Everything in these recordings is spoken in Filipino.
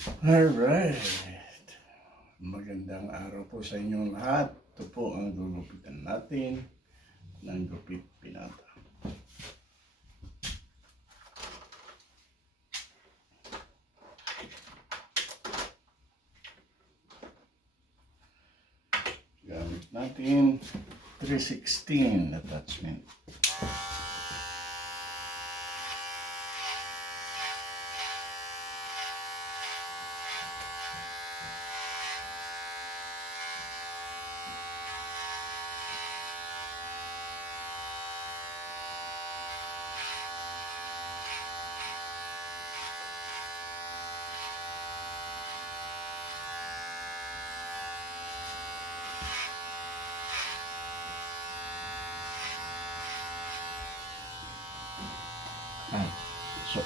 Alright. Magandang araw po sa inyong lahat. Ito po ang gugupitan natin ng gupit pinata. Gamit natin 316 attachment. So,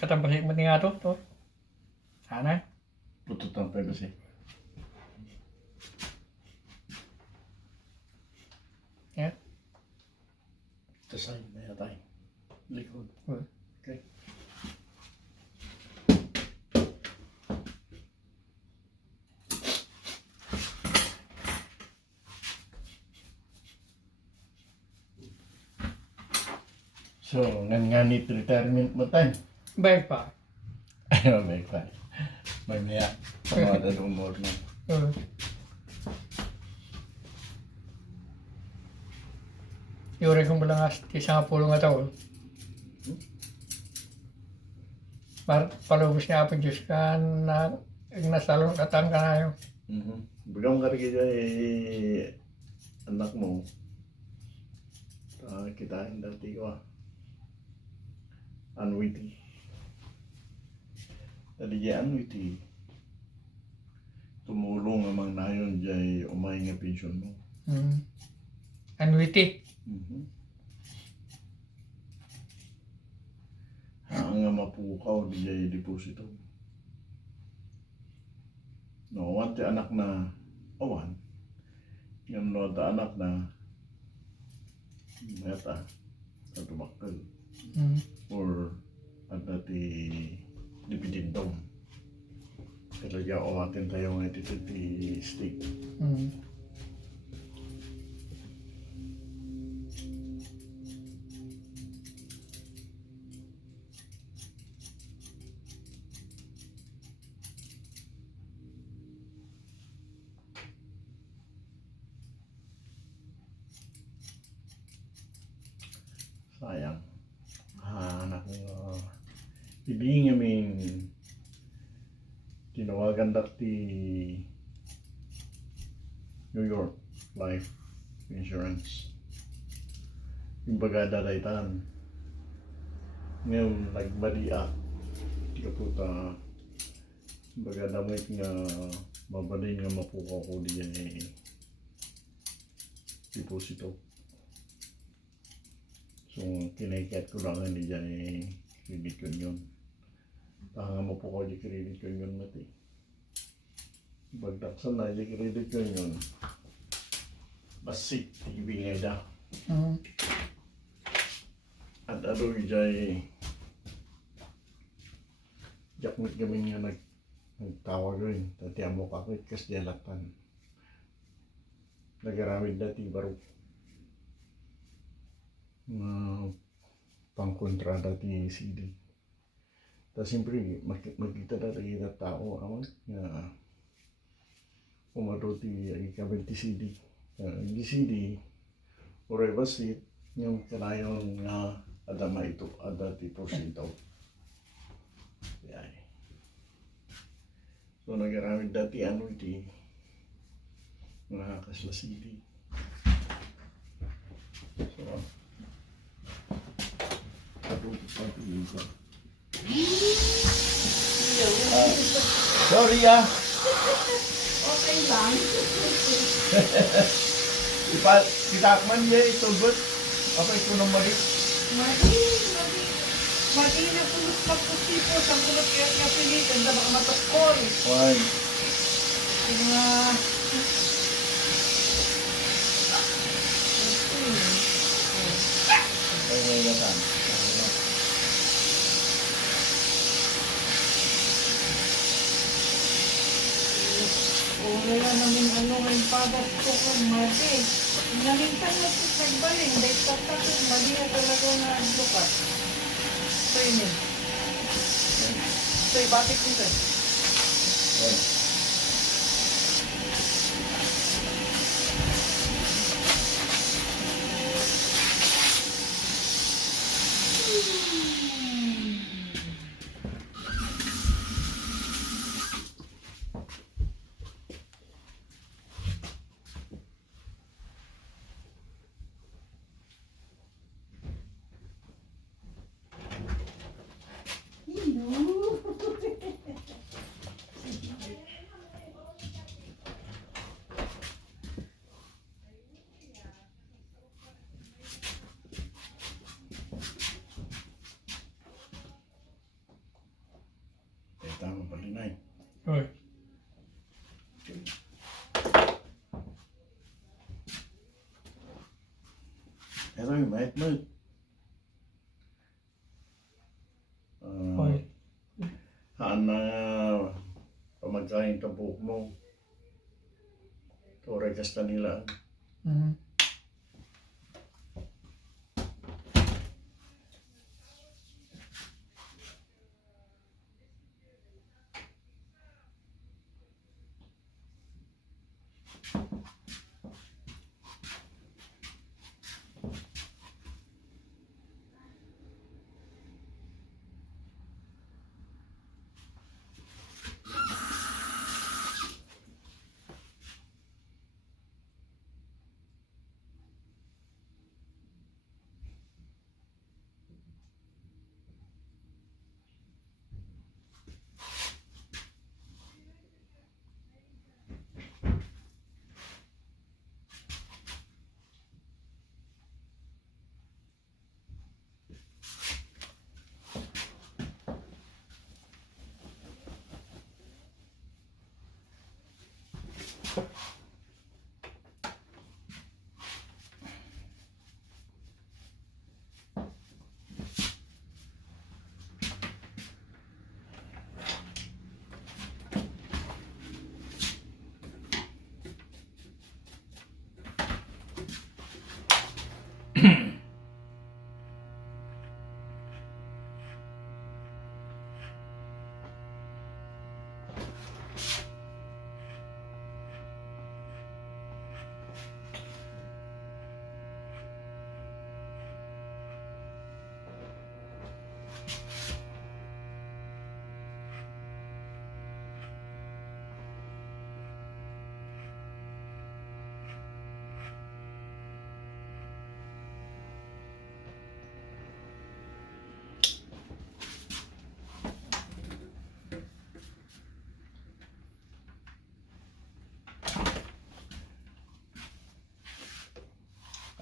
Kaya tatambasin mo nga to. Sana. Putot ang privacy. Yan. Sa side na yata eh. Likod. Hmm. Okay. So, nganganit retirement mo tayo. Bayad pa. Ayaw, may pa. May maya. Pamada umor na. Yuri kong lang isang pulong nga taon. Palubos niya po Diyos ka na nasalong katang ka na yun. Bagang karigya anak mo. Kitain dati ko anwiti. Tadi dia anwiti. Tumulong amang nayon jay umay nga pension mo. Anwiti. Ang nga mapukaw di jay deposito. No, wanti anak na awan. Ngam no ta anak na meta atau bakal or ada di dipidindong. Kalau ya owatin tayo ng ito di stick. Sayang. Anak ko. Hindi ngamin tinawagan dati New York Life Insurance. Yung bagada daytan. Ngayon, nagbadia. Tiga puta. Bagada mo nga mabalin nga mapukaw ko diyan deposito. So, kinaikat ko lang hindi dyan credit union. Tanga mo po ko di credit union mati. Bagdaksan na di credit union. Basik, ibingay da. At adoy jay jakmit kami nga nagtawag rin. Tati amo kakit kas dialatan. Nagaramid dati baro. Pangkontra dati CD. Tapos siyempre, magkita dati na tao aman nga umadoti ay kabel ti CD. Di CD, oray basit, yung kanayon nga adama ito, ada ti porsyento. Yan. So nagaramid dati ano iti nakakasla CD. So, sorry ah. Okay lang. Pitakman niya ito good. Apa ito nang mali? Mati na pulos magpusipo sa kulot kaya pilitin na baka mataskol. One. Mga... Ay, may gatan. Wala namin ano ng padat ko kung mati. Nalintang na po nagbaling. Dahil tatakot mali na talaga na lukat. So yun yun. So bakit nito? One. night mo. Oy. Haan na pamagkain ka buhok mo. Tore kasta nila. Mm.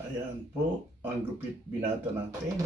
Ayan po, ang gupit binata natin.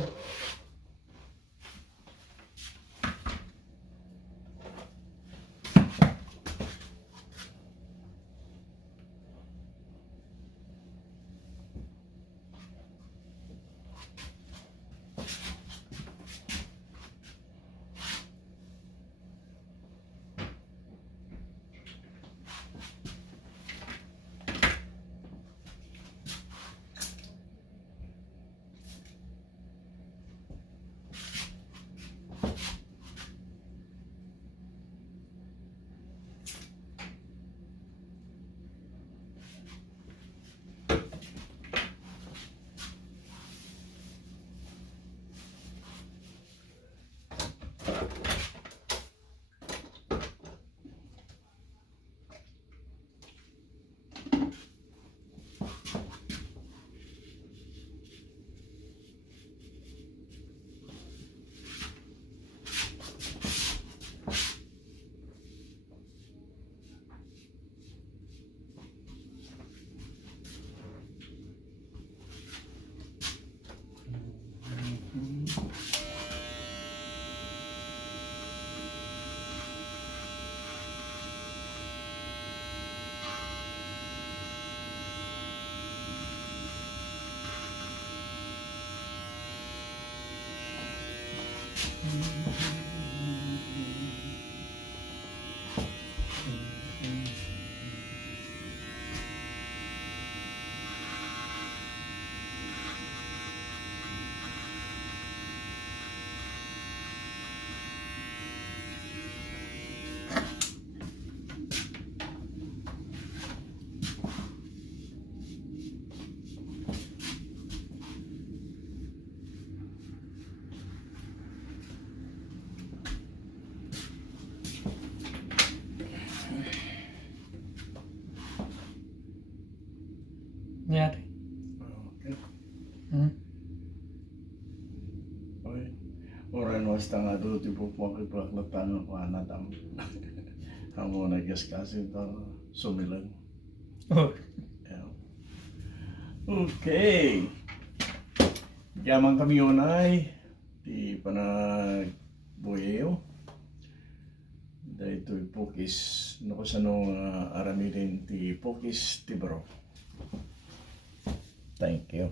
Nangyari. Okay. Hmm? Okay. Oran was tanga do ti po mo kay paklatan ko anadam. Amo na gas kasi to sumilan. Oh. Yeah. Okay. Yaman kami yunay. Di panag buyeyo. Dahil ito'y pukis. No ko sa nung aramidin ti pukis ti bro. Thank you.